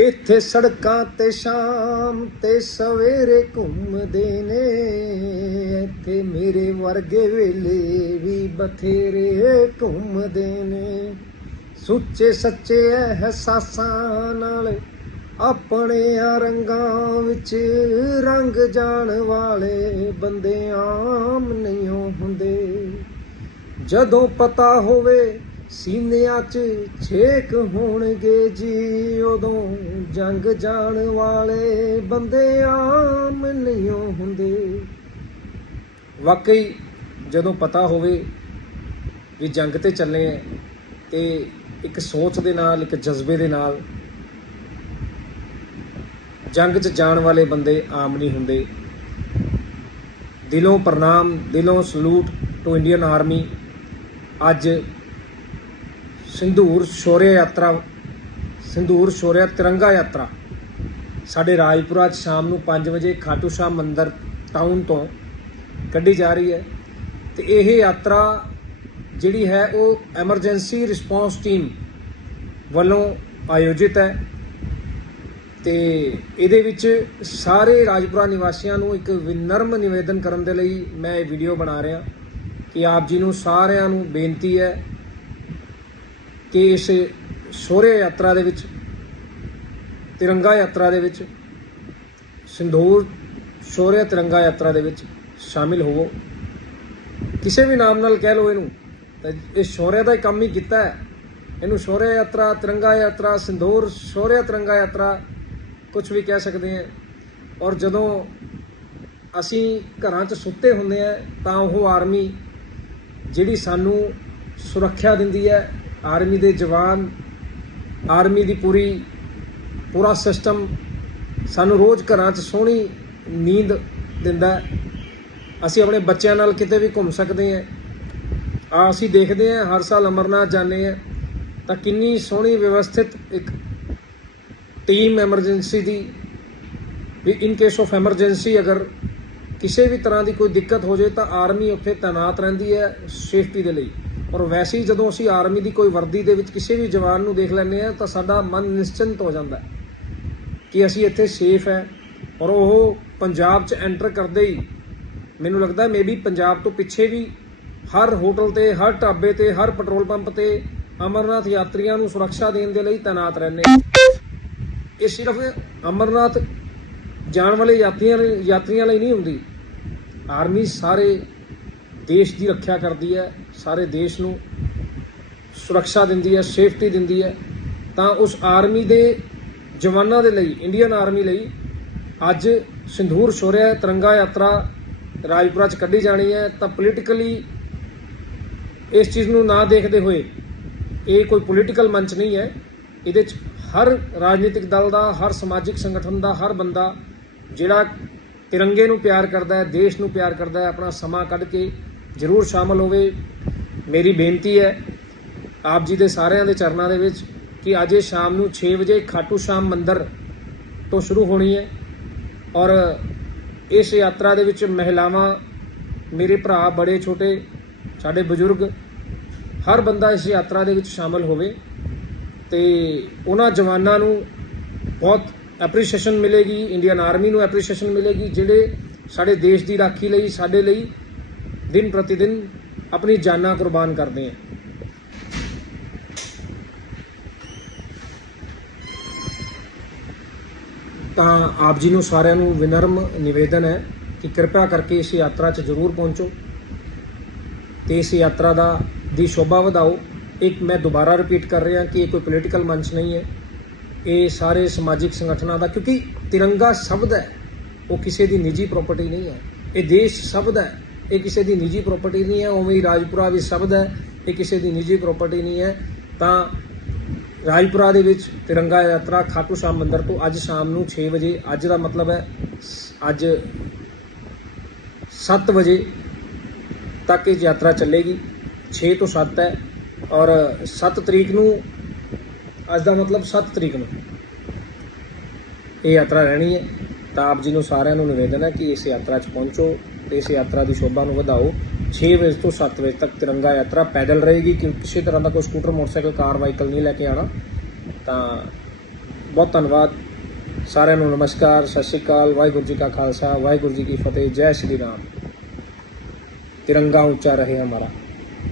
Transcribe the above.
ਇੱਥੇ ਸੜਕਾਂ ਤੇ ਸ਼ਾਮ ਤੇ ਸਵੇਰੇ ਘੁੰਮਦੇ ਨੇ। ਇੱਥੇ ਮੇਰੇ ਵਰਗੇ ਵੇਲੇ ਵੀ ਬਥੇਰੇ ਘੁੰਮਦੇ ਨੇ। ਸੁੱਚੇ ਸੱਚੇ ਅਹਿਸਾਸਾਂ ਨਾਲ ਆਪਣੇ ਰੰਗਾਂ ਵਿੱਚ ਰੰਗ ਜਾਣ ਵਾਲੇ ਬੰਦੇ ਆਮ ਨਹੀਂ ਹੁੰਦੇ। ਜਦੋਂ ਪਤਾ ਹੋਵੇ ਸੀਨਿਆਂ 'ਚ ਛੇਕ ਹੋਣਗੇ ਜੀ, ਉਦੋਂ ਜੰਗ ਜਾਣ ਵਾਲੇ ਬੰਦੇ ਆਮ ਨਹੀਂ ਹੁੰਦੇ। ਵਾਕਈ ਜਦੋਂ ਪਤਾ ਹੋਵੇ ਵੀ ਜੰਗ ਤੇ ਚੱਲੇ ਆ, ਤੇ ਇੱਕ ਸੋਚ ਦੇ ਨਾਲ, ਇੱਕ ਜਜ਼ਬੇ ਦੇ ਨਾਲ ਜੰਗ 'ਚ ਜਾਣ ਵਾਲੇ ਬੰਦੇ ਆਮ ਨਹੀਂ ਹੁੰਦੇ। ਦਿਲੋਂ ਪ੍ਰਣਾਮ, ਦਿਲੋਂ ਸਲੂਟ ਟੂ ਇੰਡੀਅਨ ਆਰਮੀ ਅੱਜ ਸਿੰਧੂਰ ਸ਼ੌਰਯ ਯਾਤਰਾ, ਸਿੰਧੂਰ ਸ਼ੌਰਯ ਤਿਰੰਗਾ ਯਾਤਰਾ। ਸਾਡੇ ਰਾਜਪੁਰਾ 'ਚ ਸ਼ਾਮ ਨੂੰ 5 ਵਜੇ ਖਾਟੂ ਸ਼ਾਹ ਮੰਦਿਰ ਟਾਊਨ ਤੋਂ ਕੱਢੀ ਜਾ ਰਹੀ ਹੈ ਤੇ ਇਹ ਯਾਤਰਾ ਜਿਹੜੀ ਹੈ ਉਹ ਐਮਰਜੈਂਸੀ ਰਿਸਪੌਂਸ ਟੀਮ ਵੱਲੋਂ ਆਯੋਜਿਤ ਹੈ ਤੇ ਇਹਦੇ ਵਿੱਚ ਸਾਰੇ ਰਾਜਪੁਰਾ ਨਿਵਾਸੀਆਂ ਨੂੰ ਇੱਕ ਵਿਨਰਮ ਨਿਵੇਦਨ ਕਰਨ ਦੇ ਲਈ ਮੈਂ ਇਹ ਵੀਡੀਓ ਬਣਾ ਰਿਹਾ ਕਿ ਆਪ ਜੀ ਨੂੰ ਸਾਰਿਆਂ ਨੂੰ ਬੇਨਤੀ ਹੈ ਕਿ ਇਸ ਸ਼ੌਰਯ ਯਾਤਰਾ ਦੇ ਵਿੱਚ, ਤਿਰੰਗਾ ਯਾਤਰਾ ਦੇ ਵਿੱਚ ਸਿੰਧੂਰ ਸ਼ੌਰਯ ਤਿਰੰਗਾ ਯਾਤਰਾ ਦੇ ਵਿੱਚ ਸ਼ਾਮਿਲ ਹੋਵੋ। ਕਿਸੇ ਵੀ ਨਾਮ ਨਾਲ ਕਹਿ ਲਓ ਇਹਨੂੰ, ਤਾਂ ਇਹ ਸ਼ੌਰਯ ਦਾ ਹੀ ਕੰਮ ਹੀ ਕੀਤਾ ਹੈ। ਇਹਨੂੰ ਸ਼ੌਰਯ ਯਾਤਰਾ, ਤਿਰੰਗਾ ਯਾਤਰਾ, ਸਿੰਦੂਰ ਸ਼ੌਰਯ ਤਿਰੰਗਾ ਯਾਤਰਾ ਕੁਝ ਵੀ ਕਹਿ ਸਕਦੇ ਹਾਂ। ਔਰ ਜਦੋਂ ਅਸੀਂ ਘਰਾਂ 'ਚ ਸੁੱਤੇ ਹੁੰਦੇ ਆ ਤਾਂ ਉਹ ਆਰਮੀ ਜਿਹੜੀ ਸਾਨੂੰ ਸੁਰੱਖਿਆ ਦਿੰਦੀ ਹੈ ਆਰਮੀ ਦੇ ਜਵਾਨ, ਆਰਮੀ ਦੀ ਪੂਰੀ, ਪੂਰਾ ਸਿਸਟਮ ਸਾਨੂੰ ਰੋਜ਼ ਘਰਾਂ 'ਚ ਸੋਹਣੀ ਨੀਂਦ ਦਿੰਦਾ ਅਸੀਂ ਆਪਣੇ ਬੱਚਿਆਂ ਨਾਲ ਕਿਤੇ ਵੀ ਘੁੰਮ ਸਕਦੇ ਹਾਂ। ਆ ਅਸੀਂ ਦੇਖਦੇ ਹਾਂ, ਹਰ ਸਾਲ ਅਮਰਨਾਥ ਜਾਂਦੇ ਹਾਂ। ਤਾਂ ਕਿੰਨੀ ਸੋਹਣੀ ਵਿਵਸਥਿਤ ਇੱਕ ਟੀਮ ਐਮਰਜੈਂਸੀ ਦੀ, ਵੀ ਇਨ ਕੇਸ ਆਫ ਐਮਰਜੈਂਸੀ ਅਗਰ ਕਿਸੇ ਵੀ ਤਰ੍ਹਾਂ ਦੀ ਕੋਈ ਦਿੱਕਤ ਹੋ ਜਾਏ ਤਾਂ ਆਰਮੀ ਉੱਥੇ ਤਾਇਨਾਤ ਰਹਿੰਦੀ ਹੈ ਸੇਫਟੀ ਦੇ ਲਈ। ਔਰ ਵੈਸੇ ਹੀ ਜਦੋਂ ਅਸੀਂ ਆਰਮੀ ਦੀ ਕੋਈ ਵਰਦੀ ਦੇ ਵਿੱਚ ਕਿਸੇ ਵੀ ਜਵਾਨ ਨੂੰ ਦੇਖ ਲੈਂਦੇ ਆ ਤਾਂ ਸਾਡਾ ਮਨ ਨਿਸ਼ਚਿੰਤ ਹੋ ਜਾਂਦਾ ਕਿ ਅਸੀਂ ਇੱਥੇ ਸੇਫ ਹੈ। ਔਰ ਉਹ ਪੰਜਾਬ 'ਚ ਐਂਟਰ ਕਰਦੇ ਹੀ ਮੈਨੂੰ ਲੱਗਦਾ ਮੇਬੀ ਪੰਜਾਬ ਤੋਂ ਪਿੱਛੇ ਵੀ ਹਰ ਹੋਟਲ ਤੇ, ਹਰ ਢਾਬੇ ਤੇ, ਹਰ ਪੈਟਰੋਲ ਪੰਪ ਤੇ ਅਮਰਨਾਥ ਯਾਤਰੀਆਂ ਨੂੰ ਸੁਰੱਖਿਆ ਦੇਣ ਦੇ ਲਈ ਤਾਇਨਾਤ ਰਹਿੰਦੇ ਇਹ ਸਿਰਫ ਅਮਰਨਾਥ ਜਾਣ ਵਾਲੇ ਯਾਤਰੀਆਂ ਯਾਤਰੀਆਂ ਲਈ ਨਹੀਂ ਹੁੰਦੀ। ਆਰਮੀ ਸਾਰੇ ਦੇਸ਼ ਦੀ ਰੱਖਿਆ ਕਰਦੀ ਹੈ, ਸਾਰੇ ਦੇਸ਼ ਨੂੰ ਸੁਰੱਖਿਆ ਦਿੰਦੀ ਹੈ, ਸੇਫਟੀ ਦਿੰਦੀ ਹੈ, ਤਾਂ ਉਸ ਆਰਮੀ ਦੇ ਜਵਾਨਾਂ ਦੇ ਲਈ, ਇੰਡੀਅਨ ਆਰਮੀ ਲਈ ਅੱਜ ਸਿੰਧੂਰ ਸੋਰਿਆ ਤਿਰੰਗਾ ਯਾਤਰਾ ਰਾਜਪੁਰਾ ਚ ਕੱਢੀ ਜਾਣੀ ਹੈ, ਤਾਂ ਪੋਲੀਟੀਕਲੀ ਇਸ ਚੀਜ਼ ਨੂੰ ਨਾ ਦੇਖਦੇ ਹੋਏ ਇਹ ਕੋਈ ਪੋਲੀਟੀਕਲ ਮੰਚ ਨਹੀਂ ਹੈ। ਇਹਦੇ ਚ ਹਰ ਰਾਜਨੀਤਿਕ ਦਲ ਦਾ, ਹਰ ਸਮਾਜਿਕ ਸੰਗਠਨ ਦਾ, ਹਰ ਬੰਦਾ ਜਿਹੜਾ ਤਿਰੰਗੇ ਨੂੰ ਪਿਆਰ ਕਰਦਾ ਹੈ, ਦੇਸ਼ ਨੂੰ ਪਿਆਰ ਕਰਦਾ ਹੈ, ਆਪਣਾ ਸਮਾਂ ਕੱਢ ਕੇ ਜ਼ਰੂਰ ਸ਼ਾਮਲ ਹੋਵੇ। ਮੇਰੀ ਬੇਨਤੀ ਹੈ ਆਪ ਜੀ ਦੇ ਸਾਰਿਆਂ ਦੇ ਚਰਨਾਂ ਦੇ ਵਿੱਚ ਕਿ ਅੱਜ ਇਹ ਸ਼ਾਮ ਨੂੰ 6 ਵਜੇ ਖਾਟੂ ਸ਼ਾਮ ਮੰਦਿਰ ਤੋਂ ਸ਼ੁਰੂ ਹੋਣੀ ਹੈ ਔਰ ਇਸ ਯਾਤਰਾ ਦੇ ਵਿੱਚ ਮਹਿਲਾਵਾਂ, ਮੇਰੇ ਭਰਾ, ਬੜੇ, ਛੋਟੇ, ਸਾਡੇ ਬਜ਼ੁਰਗ, ਹਰ ਬੰਦਾ ਇਸ ਯਾਤਰਾ ਦੇ ਵਿੱਚ ਸ਼ਾਮਲ ਹੋਵੇ ਤੇ ਉਹਨਾਂ ਜਵਾਨਾਂ ਨੂੰ ਬਹੁਤ ਐਪਰੀਸ਼ੀਏਸ਼ਨ ਮਿਲੇਗੀ ਇੰਡੀਅਨ ਆਰਮੀ ਨੂੰ ਐਪਰੀਸ਼ੀਏਸ਼ਨ ਮਿਲੇਗੀ, ਜਿਹੜੇ ਸਾਡੇ ਦੇਸ਼ ਦੀ ਰਾਖੀ ਲਈ, ਸਾਡੇ ਲਈ ਦਿਨ ਪ੍ਰਤੀ ਦਿਨ ਆਪਣੀ ਜਾਨਾਂ ਕੁਰਬਾਨ ਕਰਦੇ ਹੈ। ਤਾਂ ਆਪ ਜੀ ਨੂੰ ਸਾਰਿਆਂ ਨੂੰ ਵਿਨਰਮ ਨਿਵੇਦਨ ਹੈ ਕਿ ਕਿਰਪਾ ਕਰਕੇ ਇਸ ਯਾਤਰਾ 'ਚ ਜ਼ਰੂਰ ਪਹੁੰਚੋ ਤੇ ਇਸ ਯਾਤਰਾ ਦਾ ਦੀ ਸ਼ੋਭਾ ਵਧਾਓ। ਇੱਕ ਮੈਂ ਦੁਬਾਰਾ ਰਿਪੀਟ ਕਰ ਰਿਹਾ ਕਿ ਇਹ ਕੋਈ ਪੋਲੀਟੀਕਲ ਮੰਚ ਨਹੀਂ ਹੈ। ਇਹ ਸਾਰੇ ਸਮਾਜਿਕ ਸੰਗਠਨਾਂ ਦਾ ਕਿਉਂਕਿ ਤਿਰੰਗਾ ਸ਼ਬਦ ਹੈ। ਉਹ ਕਿਸੇ ਦੀ ਨਿੱਜੀ ਪ੍ਰਾਪਰਟੀ ਨਹੀਂ ਹੈ। ਇਹ ਦੇਸ਼ ਸ਼ਬਦ ਹੈ। ਇਹ ਕਿਸੇ ਦੀ ਨਿੱਜੀ ਪ੍ਰਾਪਰਟੀ ਨਹੀਂ ਹੈ, ਉਵੇਂ ਹੀ ਰਾਜਪੁਰਾ ਵੀ ਸ਼ਬਦ ਹੈ, ਇਹ ਕਿਸੇ ਦੀ ਨਿੱਜੀ ਪ੍ਰਾਪਰਟੀ ਨਹੀਂ ਹੈ। ਤਾਂ ਰਾਜਪੁਰਾ ਦੇ ਵਿੱਚ ਤਿਰੰਗਾ ਯਾਤਰਾ ਖਾਟੂ ਸ਼ਾਮ ਮੰਦਿਰ ਤੋਂ ਅੱਜ ਸ਼ਾਮ ਨੂੰ 6 ਵਜੇ, ਅੱਜ ਦਾ ਮਤਲਬ ਹੈ ਸ- ਅੱਜ 7 ਵਜੇ ਤੱਕ ਇਹ ਯਾਤਰਾ ਚੱਲੇਗੀ 6 ਤੋਂ 7 ਹੈ। ਔਰ 7 ਤਰੀਕ ਨੂੰ, ਅੱਜ ਦਾ ਮਤਲਬ 7 ਤਰੀਕ ਨੂੰ ਇਹ ਯਾਤਰਾ ਰਹਿਣੀ ਹੈ। ਤਾਂ ਆਪ ਜੀ ਨੂੰ ਸਾਰਿਆਂ ਨੂੰ ਨਿਵੇਦਨ ਹੈ ਕਿ ਇਸ ਯਾਤਰਾ 'ਚ ਪਹੁੰਚੋ ਤੇ ਇਸ ਯਾਤਰਾ ਦੀ ਸ਼ੋਭਾ ਨੂੰ ਵਧਾਓ। 6 ਵਜੇ ਤੋਂ 7 ਵਜੇ ਤੱਕ ਤਿਰੰਗਾ ਯਾਤਰਾ ਪੈਦਲ ਰਹੇਗੀ ਕਿ ਕਿਸੇ ਤਰ੍ਹਾਂ ਦਾ ਕੋਈ ਸਕੂਟਰ, ਮੋਟਰਸਾਈਕਲ, ਕਾਰ, ਵਾਹੀਕਲ ਨਹੀਂ ਲੈ ਕੇ ਆਣਾ ਤਾਂ ਬਹੁਤ ਧੰਨਵਾਦ ਸਾਰਿਆਂ ਨੂੰ, ਨਮਸਕਾਰ, ਸਤਿ ਸ਼੍ਰੀ ਅਕਾਲ, ਵਾਹਿਗੁਰੂ ਜੀ ਕਾ ਖਾਲਸਾ, ਵਾਹਿਗੁਰੂ ਜੀ ਕੀ ਫਤਿਹ, ਜੈ ਸ਼੍ਰੀ ਰਾਮ। ਤਿਰੰਗਾ ਉੱਚਾ ਰਹੇ ਹਮਾਰਾ